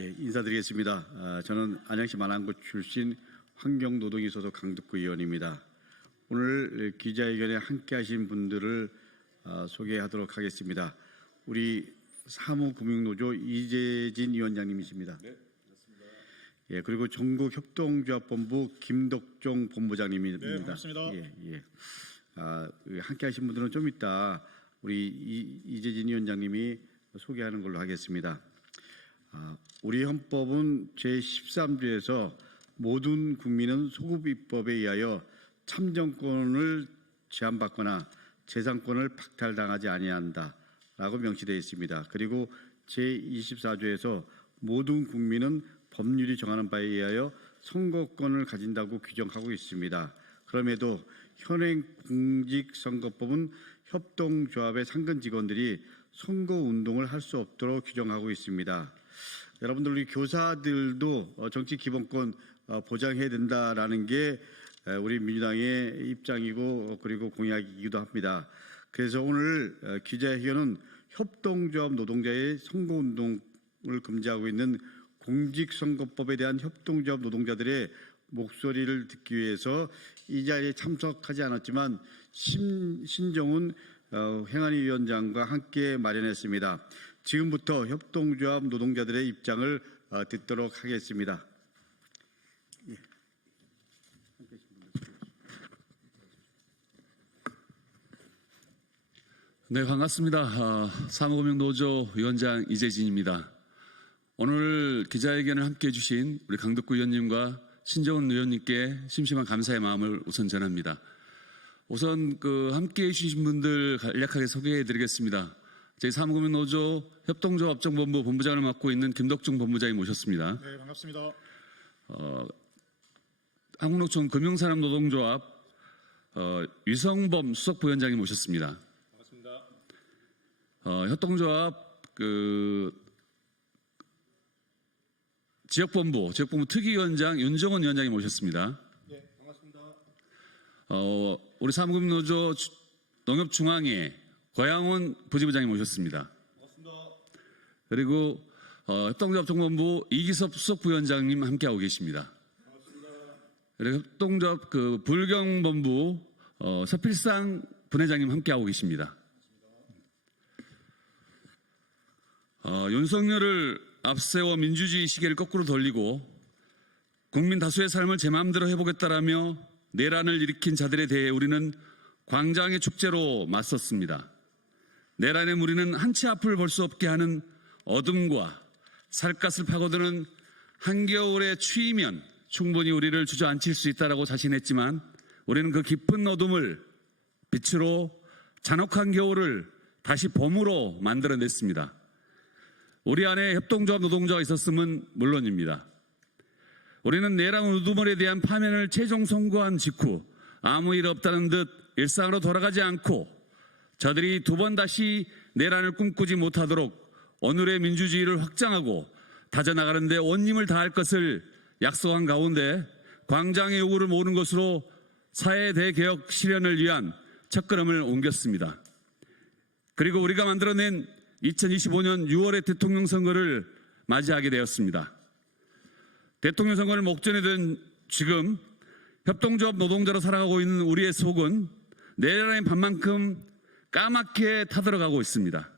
예, 인사드리겠습니다. 저는 안양시 만안구 출신 환경노동위 소속 강덕구 의원입니다. 오늘 기자회견에 함께하신 분들을 소개하도록 하겠습니다. 우리 사무금융노조 이재진 위원장님이십니다. 네, 반갑습니다. 예, 그리고 전국협동조합본부 김덕종 본부장님입니다. 네, 반갑습니다. 예. 함께하신 분들은 좀 이따 우리 이재진 위원장님이 소개하는 걸로 하겠습니다. 우리 헌법은 제13조에서 모든 국민은 소급입법에 의하여 참정권을 제한받거나 재산권을 박탈당하지 아니한다라고 명시되어 있습니다. 그리고 제24조에서 모든 국민은 법률이 정하는 바에 의하여 선거권을 가진다고 규정하고 있습니다. 그럼에도 현행 공직선거법은 협동조합의 상근 직원들이 선거운동을 할 수 없도록 규정하고 있습니다. 여러분들 우리 교사들도 정치 기본권 보장해야 된다라는 게 우리 민주당의 입장이고 그리고 공약이기도 합니다. 그래서 오늘 기자회견은 협동조합 노동자의 선거운동을 금지하고 있는 공직선거법에 대한 협동조합 노동자들의 목소리를 듣기 위해서 이 자리에 참석하지 않았지만 신정훈 행안위 위원장과 함께 마련했습니다. 지금부터 협동조합 노동자들의 입장을 듣도록 하겠습니다. 네, 반갑습니다. 사무금융노조 위원장 이재진입니다. 오늘 기자회견을 함께해 주신 우리 강덕구 의원님과 신정훈 의원님께 심심한 감사의 마음을 우선 전합니다. 우선 함께해 주신 분들 간략하게 소개해 드리겠습니다. 저희 사무금융노조 협동조합정본부 본부장을 맡고 있는 김덕중 본부장이 모셨습니다. 네, 반갑습니다. 한국노총 금융산업노동조합 유성범 수석부위원장이 모셨습니다. 반갑습니다. 협동조합 지역본부 특위위원장 윤정원 위원장이 모셨습니다. 네, 반갑습니다. 우리 사무금융노조 농협중앙회 고양원 부지부장이 모셨습니다. 반갑습니다. 그리고 협동조합정본부 이기섭 수석부위원장님 함께하고 계십니다. 반갑습니다. 그리고 협동조합 불경본부 서필상 분회장님 함께하고 계십니다. 윤석열을 앞세워 민주주의 시계를 거꾸로 돌리고 국민 다수의 삶을 제 마음대로 해보겠다라며 내란을 일으킨 자들에 대해 우리는 광장의 축제로 맞섰습니다. 내란의 무리는 한치 앞을 볼 수 없게 하는 어둠과 살갗을 파고드는 한겨울의 추위면 충분히 우리를 주저앉힐 수 있다라고 자신했지만 우리는 그 깊은 어둠을 빛으로 잔혹한 겨울을 다시 봄으로 만들어냈습니다. 우리 안에 협동조합 노동자가 있었음은 물론입니다. 우리는 내란 우두머리에 대한 파면을 최종 선고한 직후 아무 일 없다는 듯 일상으로 돌아가지 않고 저들이 두 번 다시 내란을 꿈꾸지 못하도록 오늘의 민주주의를 확장하고 다져나가는 데 온 힘을 다할 것을 약속한 가운데 광장의 요구를 모으는 것으로 사회 대개혁 실현을 위한 첫걸음을 옮겼습니다. 그리고 우리가 만들어낸 2025년 6월의 대통령 선거를 맞이하게 되었습니다. 대통령 선거를 목전에 둔 지금 협동조합 노동자로 살아가고 있는 우리의 속은 내란의 밤만큼 까맣게 타들어가고 있습니다.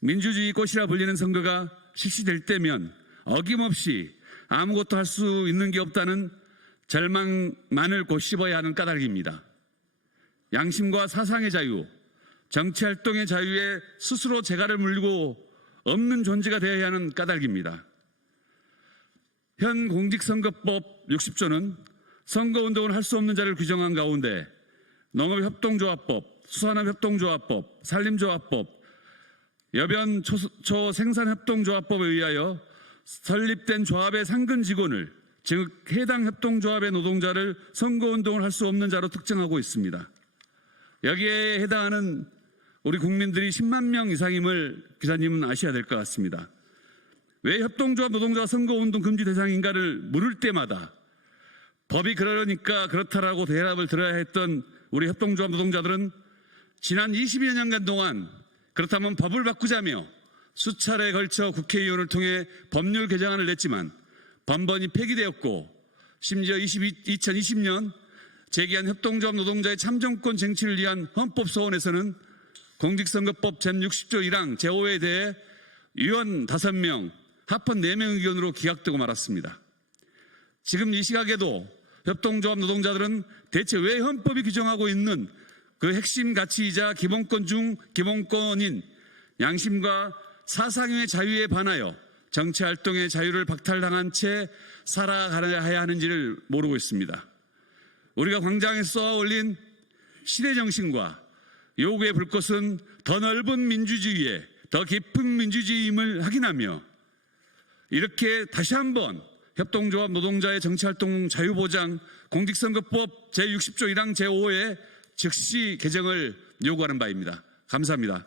민주주의 꽃이라 불리는 선거가 실시될 때면 어김없이 아무것도 할 수 있는 게 없다는 절망만을 곧 씹어야 하는 까닭입니다. 양심과 사상의 자유, 정치활동의 자유에 스스로 재갈을 물고 없는 존재가 되어야 하는 까닭입니다. 현 공직선거법 60조는 선거운동을 할 수 없는 자를 규정한 가운데 농업협동조합법, 수산업협동조합법, 산림조합법, 여변초생산협동조합법에 의하여 설립된 조합의 상근 직원을 즉 해당 협동조합의 노동자를 선거운동을 할 수 없는 자로 특정하고 있습니다. 여기에 해당하는 우리 국민들이 10만 명 이상임을 기자님은 아셔야 될 것 같습니다. 왜 협동조합 노동자가 선거운동 금지 대상인가를 물을 때마다 법이 그러니까 그렇다라고 대답을 들어야 했던 우리 협동조합 노동자들은 지난 22년간 동안 그렇다면 법을 바꾸자며 수차례 걸쳐 국회의원을 통해 법률 개정안을 냈지만 번번이 폐기되었고 심지어 2020년 제기한 협동조합 노동자의 참정권 쟁취를 위한 헌법소원에서는 공직선거법 제60조 1항 제5호에 대해 위원 5명, 합헌 4명 의견으로 기각되고 말았습니다. 지금 이 시각에도 협동조합 노동자들은 대체 왜 헌법이 규정하고 있는 그 핵심 가치이자 기본권 중 기본권인 양심과 사상의 자유에 반하여 정치활동의 자유를 박탈당한 채 살아가야 하는지를 모르고 있습니다. 우리가 광장에 쏘아 올린 시대 정신과 요구의 불꽃은 더 넓은 민주주의에 더 깊은 민주주의임을 확인하며 이렇게 다시 한번 협동조합 노동자의 정치활동 자유보장 공직선거법 제60조 1항 제5호의 즉시 개정을 요구하는 바입니다. 감사합니다.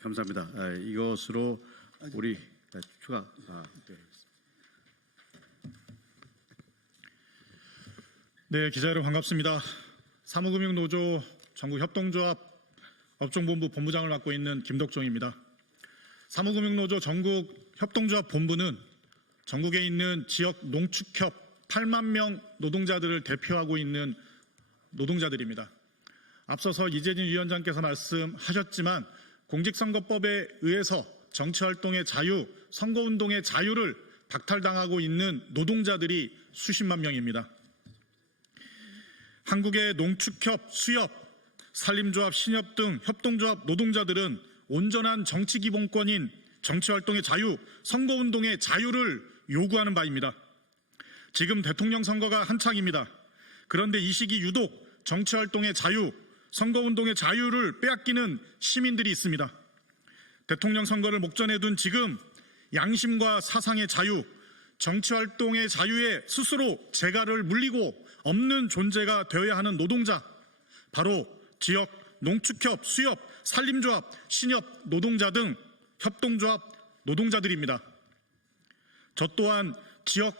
감사합니다. 이것으로 우리 추가 네, 기자 여러분 반갑습니다. 사무금융노조 전국협동조합 업종본부 본부장을 맡고 있는 김덕종입니다. 사무금융노조 전국협동조합 본부는 전국에 있는 지역 농축협 8만 명 노동자들을 대표하고 있는 노동자들입니다. 앞서서 이재진 위원장께서 말씀하셨지만 공직선거법에 의해서 정치활동의 자유, 선거운동의 자유를 박탈당하고 있는 노동자들이 수십만 명입니다. 한국의 농축협, 수협, 산림조합, 신협 등 협동조합 노동자들은 온전한 정치기본권인 정치활동의 자유, 선거운동의 자유를 요구하는 바입니다. 지금 대통령 선거가 한창입니다. 그런데 이 시기 유독 정치활동의 자유, 선거운동의 자유를 빼앗기는 시민들이 있습니다. 대통령 선거를 목전에 둔 지금 양심과 사상의 자유, 정치활동의 자유에 스스로 재갈을 물리고 없는 존재가 되어야 하는 노동자, 바로 지역 농축협, 수협, 산림조합, 신협 노동자 등 협동조합 노동자들입니다. 저 또한 지역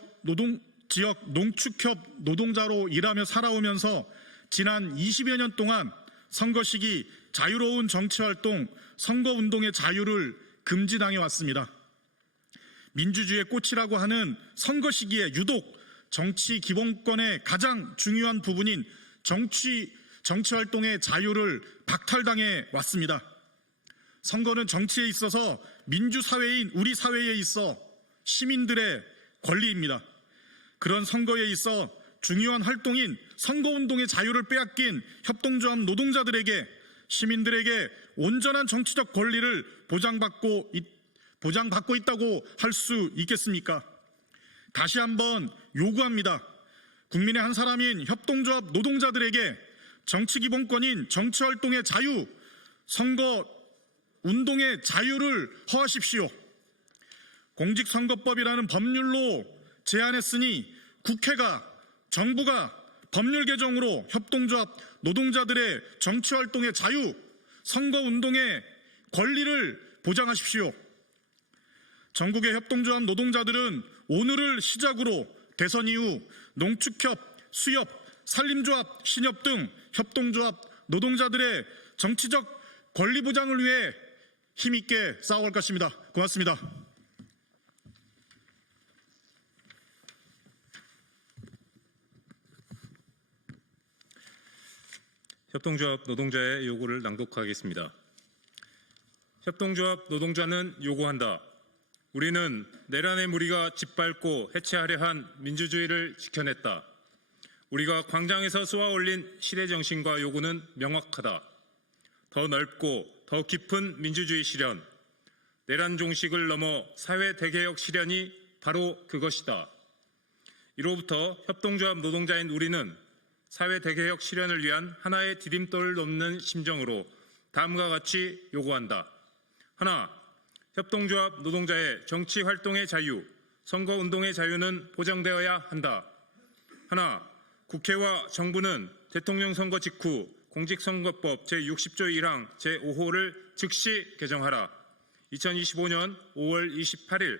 농축협 노동자로 일하며 살아오면서 지난 20여 년 동안 선거 시기 자유로운 정치활동, 선거운동의 자유를 금지당해 왔습니다. 민주주의의 꽃이라고 하는 선거 시기에 유독 정치 기본권의 가장 중요한 부분인 정치활동의 자유를 박탈당해 왔습니다. 선거는 정치에 있어서 민주사회인 우리 사회에 있어 시민들의 권리입니다. 그런 선거에 있어 중요한 활동인 선거운동의 자유를 빼앗긴 협동조합 노동자들에게 시민들에게 온전한 정치적 권리를 보장받고 있다고 할 수 있겠습니까? 다시 한번 요구합니다. 국민의 한 사람인 협동조합 노동자들에게 정치기본권인 정치활동의 자유, 선거운동의 자유를 허하십시오. 공직선거법이라는 법률로 제안했으니 국회가, 정부가 법률 개정으로 협동조합 노동자들의 정치활동의 자유, 선거운동의 권리를 보장하십시오. 전국의 협동조합 노동자들은 오늘을 시작으로 대선 이후 농축협, 수협, 산림조합, 신협 등 협동조합 노동자들의 정치적 권리 보장을 위해 힘있게 싸워갈 것입니다. 고맙습니다. 협동조합 노동자의 요구를 낭독하겠습니다. 협동조합 노동자는 요구한다. 우리는 내란의 무리가 짓밟고 해체하려 한 민주주의를 지켜냈다. 우리가 광장에서 쏘아 올린 시대정신과 요구는 명확하다. 더 넓고 더 깊은 민주주의 실현, 내란 종식을 넘어 사회 대개혁 실현이 바로 그것이다. 이로부터 협동조합 노동자인 우리는 사회 대개혁 실현을 위한 하나의 디딤돌을 놓는 심정으로 다음과 같이 요구한다. 하나, 협동조합 노동자의 정치활동의 자유, 선거운동의 자유는 보장되어야 한다. 하나, 국회와 정부는 대통령 선거 직후 공직선거법 제60조 1항 제5호를 즉시 개정하라. 2025년 5월 28일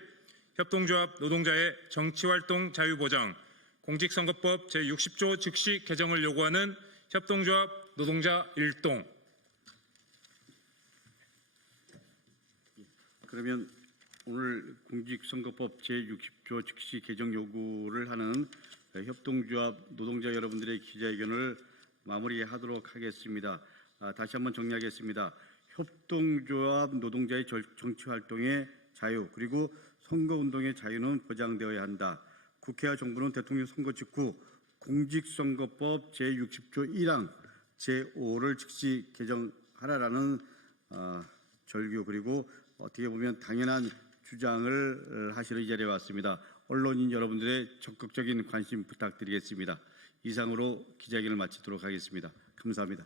협동조합 노동자의 정치활동 자유보장 공직선거법 제60조 즉시 개정을 요구하는 협동조합 노동자 일동. 그러면 오늘 공직선거법 제60조 즉시 개정 요구를 하는 협동조합 노동자 여러분들의 기자회견을 마무리하도록 하겠습니다. 다시 한번 정리하겠습니다. 협동조합 노동자의 정치활동의 자유 그리고 선거운동의 자유는 보장되어야 한다. 국회와 정부는 대통령 선거 직후 공직선거법 제60조 1항 제5를 즉시 개정하라라는 절규 그리고 어떻게 보면 당연한 주장을 하시러 이 자리에 왔습니다. 언론인 여러분들의 적극적인 관심 부탁드리겠습니다. 이상으로 기자회견을 마치도록 하겠습니다. 감사합니다.